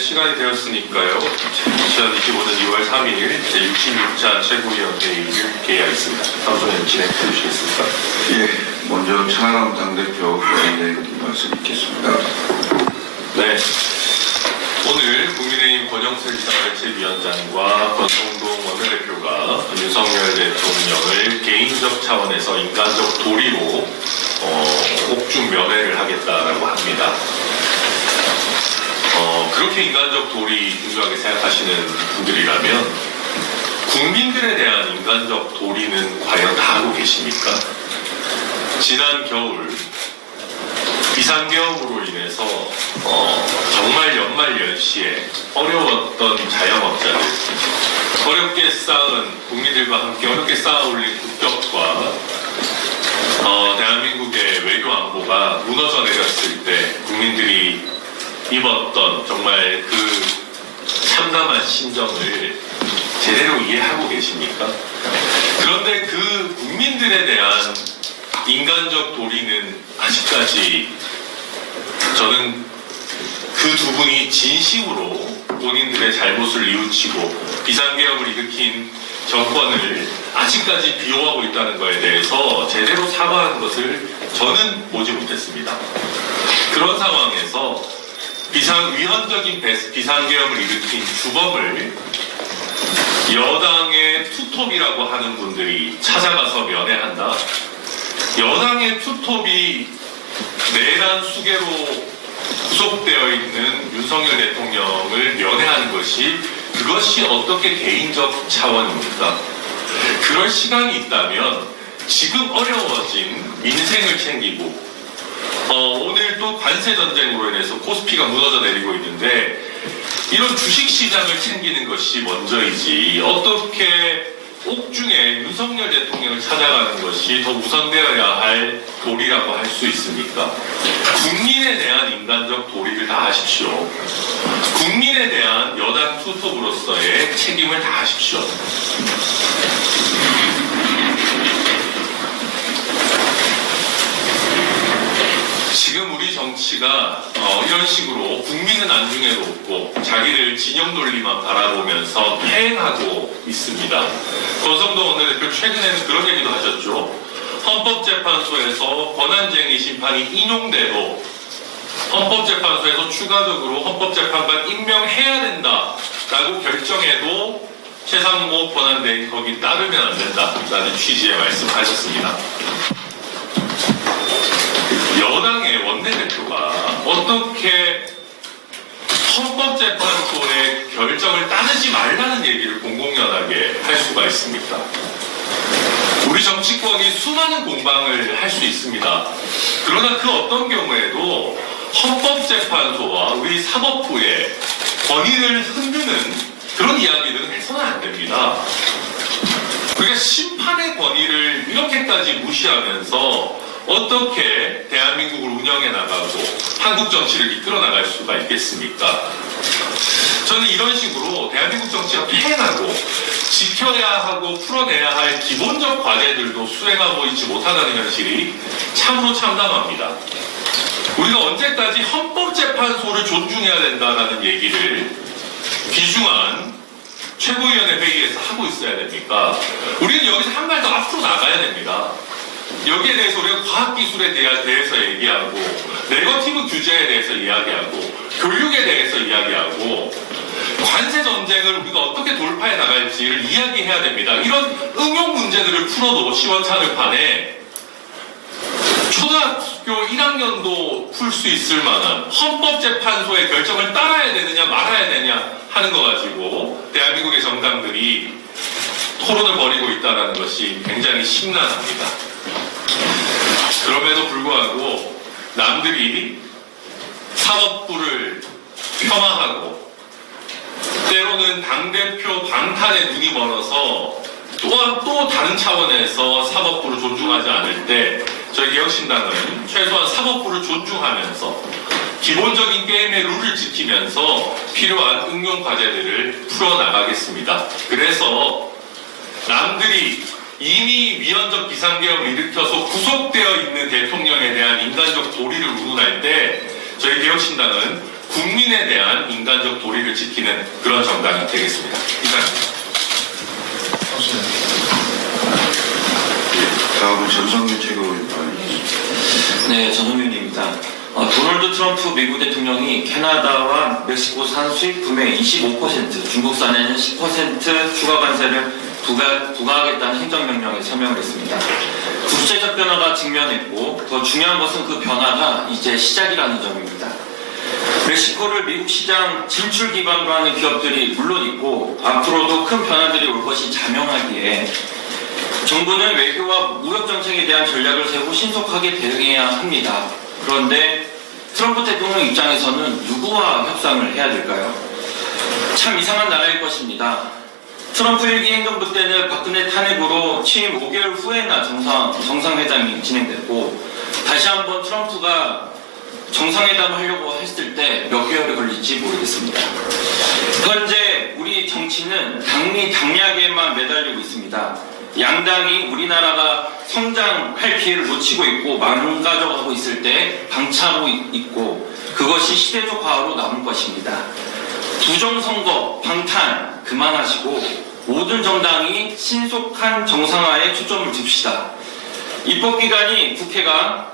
시간이 되었으니까요. 2025년 2월 3일 제66차 최고위원회의를 개의하겠습니다. 삼성님 진행해 주시겠습니까? 예, 먼저 천하람 당대표 권한대행님 말씀 있겠습니다. 네. 오늘 국민의힘 권영세 비상대책위원장과 권성동 원내대표가 윤석열 대통령을 개인적 차원에서 인간적 도리로 옥중 면회를 하겠다라고 합니다. 그렇게 인간적 도리 중요하게 생각하시는 분들이라면 국민들에 대한 인간적 도리는 과연 다 하고 계십니까? 지난 겨울 비상계엄으로 인해서 정말 연말연시에 어려웠던 자영업자들, 어렵게 쌓은 국민들과 함께 어렵게 쌓아 올린 국격과 대한민국의 외교 안보가 무너져 내렸을 때 국민들이 입었던 정말 그 참담한 심정을 제대로 이해하고 계십니까? 그런데 그 국민들에 대한 인간적 도리는 아직까지 저는 그 두 분이 진심으로 본인들의 잘못을 뉘우치고 비상계엄을 일으킨 정권을 아직까지 비호하고 있다는 것에 대해서 제대로 사과한 것을 저는 보지 못했습니다. 그런 상황에서 위헌적인 비상계엄을 일으킨 주범을 여당의 투톱이라고 하는 분들이 찾아가서 면회한다. 여당의 투톱이 내란 수괴로 구속되어 있는 윤석열 대통령을 면회하는 그것이 어떻게 개인적 차원입니까? 그럴 시간이 있다면 지금 어려워진 민생을 챙기고 오늘 또 관세 전쟁으로 인해서 코스피가 무너져 내리고 있는데 이런 주식시장을 챙기는 것이 먼저이지 어떻게 옥중에 윤석열 대통령을 찾아가는 것이 더 우선되어야 할 도리라고 할 수 있습니까? 국민에 대한 인간적 도리를 다하십시오. 국민에 대한 여당 투톱으로서의 책임을 다하십시오. 지금 우리 정치가 이런 식으로 국민은 안중에 놓고 자기를 진영 논리만 바라보면서 퇴행하고 있습니다. 권성동 원내대표 최근에는 그런 얘기도 하셨죠. 헌법재판소에서 권한쟁의 심판이 인용돼도 헌법재판소에서 추가적으로 헌법재판관 임명해야 된다라고 결정해도 최상목 권한대행 거기 따르면 안 된다라는 취지의 말씀하셨습니다. 여당의 원내대표가 어떻게 헌법재판소의 결정을 따르지 말라는 얘기를 공공연하게 할 수가 있습니까? 우리 정치권이 수많은 공방을 할 수 있습니다. 그러나 그 어떤 경우에도 헌법재판소와 우리 사법부의 권위를 흔드는 그런 이야기들은 해서는 안 됩니다. 그러니까 심판의 권위를 이렇게까지 무시하면서 어떻게 대한민국을 운영해 나가고 한국 정치를 이끌어 나갈 수가 있겠습니까? 저는 이런 식으로 대한민국 정치가 퇴행하고 지켜야 하고 풀어내야 할 기본적 과제들도 수행하고 있지 못하다는 현실이 참으로 참담합니다. 우리가 언제까지 헌법재판소를 존중해야 된다는 얘기를 귀중한 최고위원회 회의에서 하고 있어야 됩니까? 우리는 여기서 한 발 더 앞으로 나가야 됩니다. 여기에 대해서 우리가 과학기술에 대해서 얘기하고 네거티브 규제에 대해서 이야기하고 교육에 대해서 이야기하고 관세 전쟁을 우리가 어떻게 돌파해 나갈지를 이야기해야 됩니다. 이런 응용 문제들을 풀어도 시원찮을판에 초등학교 1학년도 풀 수 있을 만한 헌법재판소의 결정을 따라야 되느냐 말아야 되냐 하는 거 가지고 대한민국의 정당들이 토론을 벌이고 있다는 것이 굉장히 심란합니다. 그럼에도 불구하고 남들이 사법부를 폄하하고 때로는 당대표 방탄에 눈이 멀어서 또한 또 다른 차원에서 사법부를 존중하지 않을 때 저희 개혁신당은 최소한 사법부를 존중하면서 기본적인 게임의 룰을 지키면서 필요한 응용 과제들을 풀어나가겠습니다. 그래서 남들이 이미 위헌적 비상계엄을 일으켜서 구속되어 있는 대통령에 대한 인간적 도리를 운운할 때 저희 개혁신당은 국민에 대한 인간적 도리를 지키는 그런 정당이 되겠습니다. 이상입니다. 다음은 전성규 최고위원 발언이겠습니다. 네, 전성윤입니다. 도널드 트럼프 미국 대통령이 캐나다와 멕시코 산 수입 구매 25%, 중국산에는 10% 추가 관세를 부과하겠다는 행정명령에 서명을 했습니다. 국제적 변화가 직면했고 더 중요한 것은 그 변화가 이제 시작이라는 점입니다. 멕시코를 미국 시장 진출 기반으로 하는 기업들이 물론 있고 앞으로도 큰 변화들이 올 것이 자명하기에 정부는 외교와 무역 정책에 대한 전략을 세우고 신속하게 대응해야 합니다. 그런데 트럼프 대통령 입장에서는 누구와 협상을 해야 될까요? 참 이상한 나라일 것입니다. 트럼프 1기 행정부 때는 박근혜 탄핵으로 취임 5개월 후에나 정상회담이 진행됐고 다시 한번 트럼프가 정상회담을 하려고 했을 때 몇 개월이 걸릴지 모르겠습니다. 현재 우리 정치는 당리당략에만 매달리고 있습니다. 양당이 우리나라가 성장할 기회를 놓치고 있고 망가져가고 있을 때 방치하고 있고 그것이 시대적 과오로 남을 것입니다. 부정선거, 방탄 그만하시고 모든 정당이 신속한 정상화에 초점을 둡시다. 입법기관이 국회가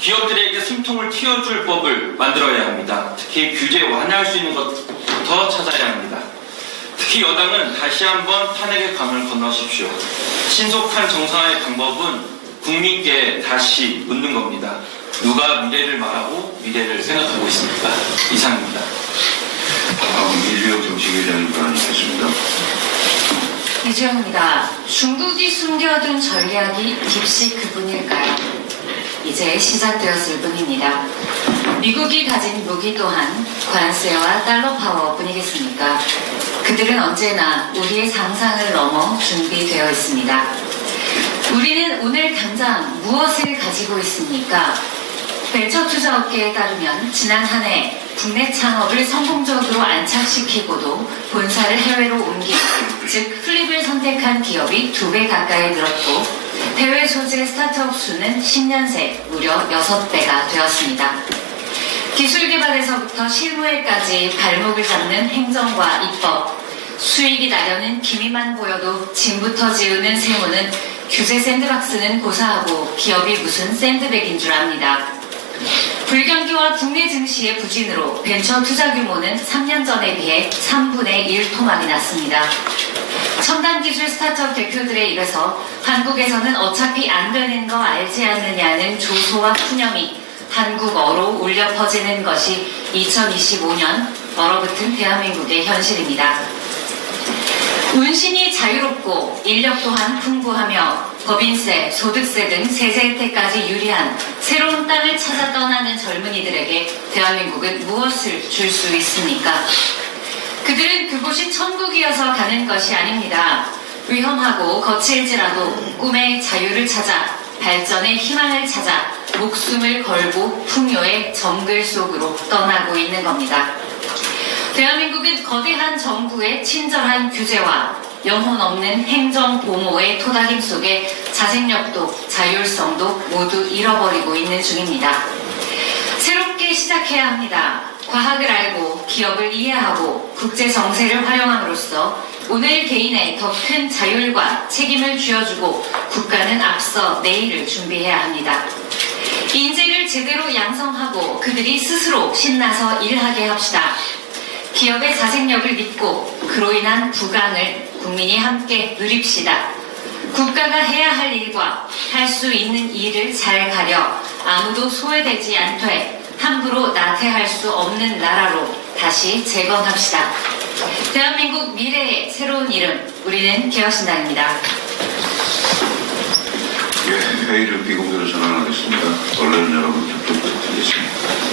기업들에게 숨통을 틔워줄 법을 만들어야 합니다. 특히 규제 완화할 수 있는 것부터 찾아야 합니다. 특히 여당은 다시 한번 탄핵의 강을 건너십시오. 신속한 정상화의 방법은 국민께 다시 묻는 겁니다. 누가 미래를 말하고 미래를 생각하고 있습니까? 이상입니다. 다음 이주영 정치위원장님 발언이겠습니다. 이주영입니다. 중국이 숨겨둔 전략이 딥시 그뿐일까요? 이제 시작되었을 뿐입니다. 미국이 가진 무기 또한 관세와 달러 파워뿐이겠습니까? 그들은 언제나 우리의 상상을 넘어 준비되어 있습니다. 우리는 오늘 당장 무엇을 가지고 있습니까? 벤처 투자 업계에 따르면 지난 한 해 국내 창업을 성공적으로 안착시키고도 본사를 해외로 옮기고 즉 플립을 선택한 기업이 2배 가까이 늘었고 해외 소재 스타트업 수는 10년 새 무려 6배가 되었습니다. 기술 개발에서부터 실무에까지 발목을 잡는 행정과 입법, 수익이 나려는 기미만 보여도 짐부터 지우는 세무는 규제 샌드박스는 고사하고 기업이 무슨 샌드백인 줄 압니다. 불경기와 국내 증시의 부진으로 벤처 투자 규모는 3년 전에 비해 3분의 1 토막이 났습니다. 첨단 기술 스타트업 대표들의 입에서 한국에서는 어차피 안 되는 거 알지 않느냐는 조소와 푸념이 한국어로 울려 퍼지는 것이 2025년 얼어붙은 대한민국의 현실입니다. 운신이 자유롭고 인력 또한 풍부하며 법인세, 소득세 등 세제 혜택까지 유리한 새로운 땅을 찾아 떠나는 젊은이들에게 대한민국은 무엇을 줄 수 있습니까? 그들은 그곳이 천국이어서 가는 것이 아닙니다. 위험하고 거칠지라도 꿈의 자유를 찾아 발전의 희망을 찾아 목숨을 걸고 풍요의 정글 속으로 떠나고 있는 겁니다. 대한민국은 거대한 정부의 친절한 규제와 영혼 없는 행정 보모의 토닥임 속에 자생력도 자율성도 모두 잃어버리고 있는 중입니다. 새롭게 시작해야 합니다. 과학을 알고 기업을 이해하고 국제 정세를 활용함으로써 오늘 개인의 더 큰 자율과 책임을 쥐어주고 국가는 앞서 내일을 준비해야 합니다. 인재를 제대로 양성하고 그들이 스스로 신나서 일하게 합시다. 기업의 자생력을 믿고 그로 인한 부강을 국민이 함께 누립시다. 국가가 해야 할 일과 할 수 있는 일을 잘 가려 아무도 소외되지 않되 함부로 나태할 수 없는 나라로 다시 재건합시다. 대한민국 미래의 새로운 이름, 우리는 개혁신당입니다. 예, 회의를 비공개로 전환하겠습니다. 언론 여러분 협조 부탁드리겠습니다.